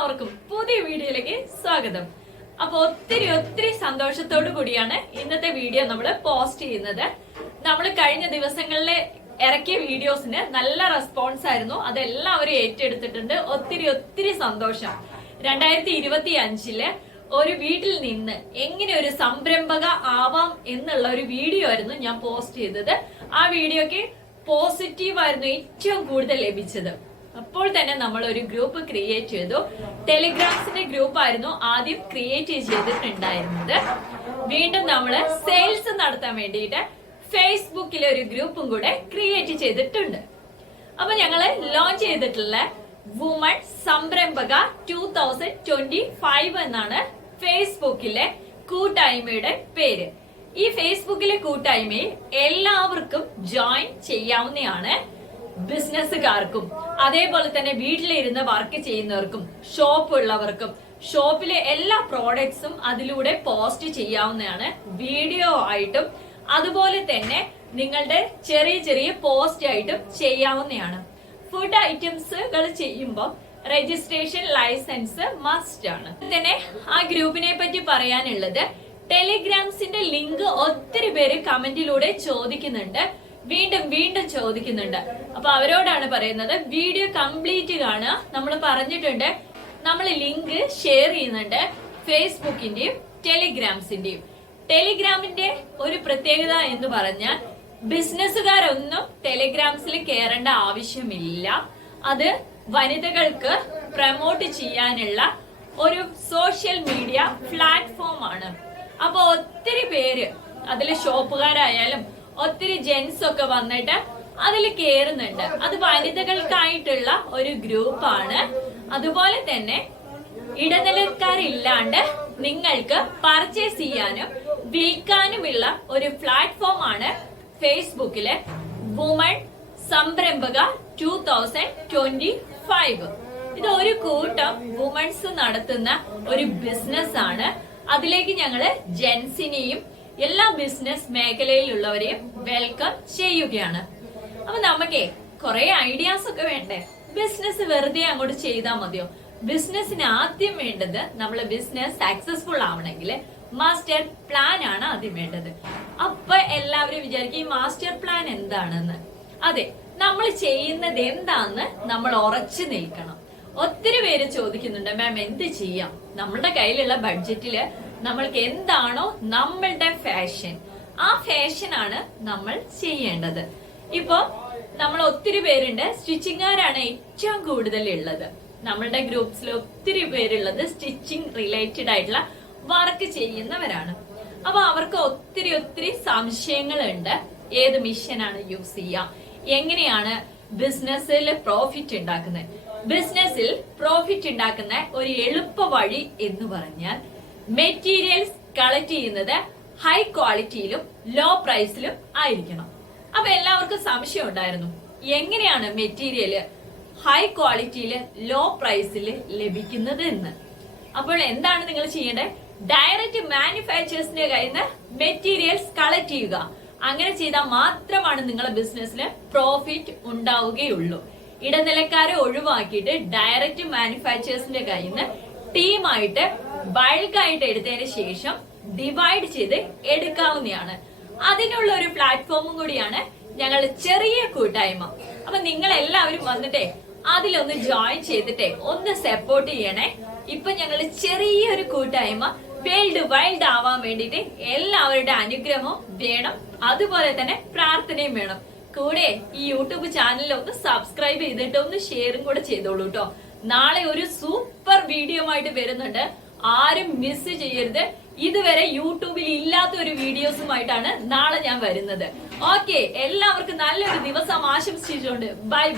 എല്ലാവർക്കും പുതിയ വീഡിയോയിലേക്ക് സ്വാഗതം. അപ്പൊ ഒത്തിരി സന്തോഷത്തോടു കൂടിയാണ് ഇന്നത്തെ വീഡിയോ നമ്മൾ പോസ്റ്റ് ചെയ്യുന്നത്. നമ്മൾ കഴിഞ്ഞ ദിവസങ്ങളിലെ ഇറക്കിയ വീഡിയോസിന് നല്ല റെസ്പോൺസ് ആയിരുന്നു. അതെല്ലാവരും ഏറ്റെടുത്തിട്ടുണ്ട്. ഒത്തിരി സന്തോഷം. 2025 ഒരു വീട്ടിൽ നിന്ന് എങ്ങനെ ഒരു സംരംഭക ആവാം എന്നുള്ള ഒരു വീഡിയോ ആയിരുന്നു ഞാൻ പോസ്റ്റ് ചെയ്തത്. ആ വീഡിയോക്ക് പോസിറ്റീവ് ആയിരുന്നു ഏറ്റവും കൂടുതൽ ലഭിച്ചത്. അപ്പോൾ തന്നെ നമ്മൾ ഒരു ഗ്രൂപ്പ് ക്രിയേറ്റ് ചെയ്തു. ടെലിഗ്രാംസിന്റെ ഗ്രൂപ്പ് ആയിരുന്നു ആദ്യം ക്രിയേറ്റ് ചെയ്തിട്ടുണ്ടായിരുന്നത്. വീണ്ടും നമ്മൾ സെയിൽസ് നടത്താൻ വേണ്ടിയിട്ട് ഫേസ്ബുക്കിലെ ഒരു ഗ്രൂപ്പും കൂടെ ക്രിയേറ്റ് ചെയ്തിട്ടുണ്ട്. അപ്പൊ ഞങ്ങള് ലോഞ്ച് ചെയ്തിട്ടുള്ള വുമൺ സംരംഭക 2025 എന്നാണ് ഫേസ്ബുക്കിലെ കൂട്ടായ്മയുടെ പേര്. ഈ ഫേസ്ബുക്കിലെ കൂട്ടായ്മയിൽ എല്ലാവർക്കും ജോയിൻ ചെയ്യാവുന്നതാണ്. ബിസിനസ്സുകാർക്കും അതേപോലെ തന്നെ വീട്ടിലിരുന്ന് വർക്ക് ചെയ്യുന്നവർക്കും ഷോപ്പ് ഉള്ളവർക്കും ഷോപ്പിലെ എല്ലാ പ്രോഡക്ട്സും അതിലൂടെ പോസ്റ്റ് ചെയ്യാവുന്നതാണ്. വീഡിയോ ആയിട്ടും അതുപോലെ തന്നെ നിങ്ങളുടെ ചെറിയ പോസ്റ്റ് ആയിട്ടും ചെയ്യാവുന്നതാണ്. ഫുഡ് ഐറ്റംസുകൾ ചെയ്യുമ്പോൾ രജിസ്ട്രേഷൻ ലൈസൻസ് മസ്റ്റ് ആണ്. തന്നെ ആ ഗ്രൂപ്പിനെ പറ്റി പറയാനുള്ളത്, ടെലിഗ്രാംസിന്റെ ലിങ്ക് ഒത്തിരി പേര് കമന്റിലൂടെ ചോദിക്കുന്നുണ്ട്, വീണ്ടും ചോദിക്കുന്നുണ്ട്. അപ്പൊ അവരോടാണ് പറയുന്നത്, വീഡിയോ കംപ്ലീറ്റ് കാണുക. നമ്മൾ പറഞ്ഞിട്ടുണ്ട്, നമ്മൾ ലിങ്ക് ഷെയർ ചെയ്യുന്നുണ്ട് ഫേസ്ബുക്കിന്റെയും ടെലിഗ്രാംസിന്റെയും. ടെലിഗ്രാമിന്റെ ഒരു പ്രത്യേകത എന്ന് പറഞ്ഞാൽ ബിസിനസ്സുകാരൊന്നും ടെലിഗ്രാംസിൽ കയറേണ്ട ആവശ്യമില്ല. അത് വനിതകൾക്ക് പ്രൊമോട്ട് ചെയ്യാനുള്ള ഒരു സോഷ്യൽ മീഡിയ പ്ലാറ്റ്ഫോം ആണ്. അപ്പൊ ഒത്തിരി പേര് അതിൽ ഷോപ്പുകാരായാലും ഒത്തിരി ജെൻസ് ഒക്കെ വന്നിട്ട് അതിൽ കയറുന്നുണ്ട്. അത് വനിതകൾക്കായിട്ടുള്ള ഒരു ഗ്രൂപ്പാണ്. അതുപോലെ തന്നെ ഇടനിലക്കാരില്ലാണ്ട് നിങ്ങൾക്ക് പർച്ചേസ് ചെയ്യാനും വിൽക്കാനുമുള്ള ഒരു പ്ലാറ്റ്ഫോം ആണ് ഫേസ്ബുക്കിലെ വുമൺ സംരംഭക 2025. ഇത് ഒരു കൂട്ടം വുമൺസ് നടത്തുന്ന ഒരു ബിസിനസ് ആണ്. അതിലേക്ക് ഞങ്ങള് ജെൻസിനെയും എല്ലാ ബിസിനസ് മേഖലയിലുള്ളവരെയും വെൽക്കം ചെയ്യുകയാണ്. അപ്പൊ നമുക്കേ കുറെ ഐഡിയാസ് ഒക്കെ വേണ്ടേ? ബിസിനസ് വെറുതെ അങ്ങോട്ട് ചെയ്താൽ മതിയോ? ബിസിനസിന് ആദ്യം വേണ്ടത്, നമ്മളെ ബിസിനസ് സക്സസ്ഫുൾ ആവണമെങ്കിൽ മാസ്റ്റർ പ്ലാൻ ആണ് ആദ്യം വേണ്ടത്. അപ്പൊ എല്ലാവരും വിചാരിക്കും ഈ മാസ്റ്റർ പ്ലാൻ എന്താണെന്ന്. അതെ, നമ്മൾ ചെയ്യുന്നത് എന്താന്ന് നമ്മൾ ഉറച്ചു നിൽക്കണം. ഒത്തിരി പേര് ചോദിക്കുന്നുണ്ട്, മാം എന്ത് ചെയ്യാം? നമ്മളുടെ കയ്യിലുള്ള ബഡ്ജറ്റില് നമ്മൾക്ക് എന്താണോ നമ്മളുടെ ഫാഷൻ, ആ ഫാഷനാണ് നമ്മൾ ചെയ്യേണ്ടത്. ഇപ്പൊ നമ്മൾ ഒത്തിരി പേരുണ്ട്, സ്റ്റിച്ചിങ്ങുകാരാണ് ഏറ്റവും കൂടുതൽ ഉള്ളത്. നമ്മളുടെ ഗ്രൂപ്പ്സിൽ ഒത്തിരി പേരുള്ളത് സ്റ്റിച്ചിങ് റിലേറ്റഡ് ആയിട്ടുള്ള വർക്ക് ചെയ്യുന്നവരാണ്. അപ്പൊ അവർക്ക് ഒത്തിരി സംശയങ്ങളുണ്ട്. ഏത് മിഷനാണ് യൂസ് ചെയ്യുക, എങ്ങനെയാണ് ബിസിനസ്സിൽ പ്രോഫിറ്റ് ഉണ്ടാക്കുന്നത്? ബിസിനസ്സിൽ പ്രോഫിറ്റ് ഉണ്ടാക്കുന്ന ഒരു എളുപ്പ വഴി എന്ന് പറഞ്ഞാൽ മെറ്റീരിയൽസ് കളക്ട് ചെയ്യുന്നത് ഹൈ ക്വാളിറ്റിയിലും ലോ പ്രൈസിലും ആയിരിക്കണം. അപ്പൊ എല്ലാവർക്കും സംശയം ഉണ്ടായിരുന്നു, എങ്ങനെയാണ് മെറ്റീരിയല് ഹൈ ക്വാളിറ്റിയില് ലോ പ്രൈസിൽ ലഭിക്കുന്നത് എന്ന്. അപ്പോൾ എന്താണ് നിങ്ങൾ ചെയ്യേണ്ടത്? ഡയറക്റ്റ് മാനുഫാക്ചേഴ്സിന്റെ കയ്യിൽ നിന്ന് മെറ്റീരിയൽസ് കളക്ട് ചെയ്യുക. അങ്ങനെ ചെയ്താൽ മാത്രമാണ് നിങ്ങളുടെ ബിസിനസ്സിന് പ്രോഫിറ്റ് ഉണ്ടാവുകയുള്ളൂ. ഇടനിലക്കാരെ ഒഴിവാക്കിയിട്ട് ഡയറക്റ്റ് മാനുഫാക്ചേഴ്സിന്റെ കയ്യിൽ നിന്ന് ടീമായിട്ട് ബൾക്കായിട്ട് എടുത്തതിന് ശേഷം ഡിവൈഡ് ചെയ്ത് എടുക്കാവുന്നതാണ്. അതിനുള്ള ഒരു പ്ലാറ്റ്ഫോമും കൂടിയാണ് ഞങ്ങൾ ചെറിയ കൂട്ടായ്മ. അപ്പൊ നിങ്ങൾ എല്ലാവരും വന്നിട്ടേ അതിലൊന്ന് ജോയിൻ ചെയ്തിട്ടേ ഒന്ന് സപ്പോർട്ട് ചെയ്യണേ. ഇപ്പൊ ഞങ്ങൾ ചെറിയൊരു കൂട്ടായ്മ വേൾഡ് വൈൽഡ് ആവാൻ വേണ്ടിയിട്ട് എല്ലാവരുടെ അനുഗ്രഹവും വേണം, അതുപോലെ തന്നെ പ്രാർത്ഥനയും വേണം. കൂടെ ഈ യൂട്യൂബ് ചാനലിൽ ഒന്ന് സബ്സ്ക്രൈബ് ചെയ്തിട്ട് ഒന്ന് ഷെയറും കൂടെ ചെയ്തോളൂ കേട്ടോ. നാളെ ഒരു സൂപ്പർ വീഡിയോ ആയിട്ട് വരുന്നുണ്ട്, ആരും മിസ് ചെയ്യരുത്. ഇതുവരെ യൂട്യൂബിൽ ഇല്ലാത്ത ഒരു വീഡിയോസുമായിട്ടാണ് നാളെ ഞാൻ വരുന്നത്. ഓക്കെ, എല്ലാവർക്കും നല്ലൊരു ദിവസം ആശംസിച്ചുകൊണ്ട് ബൈ.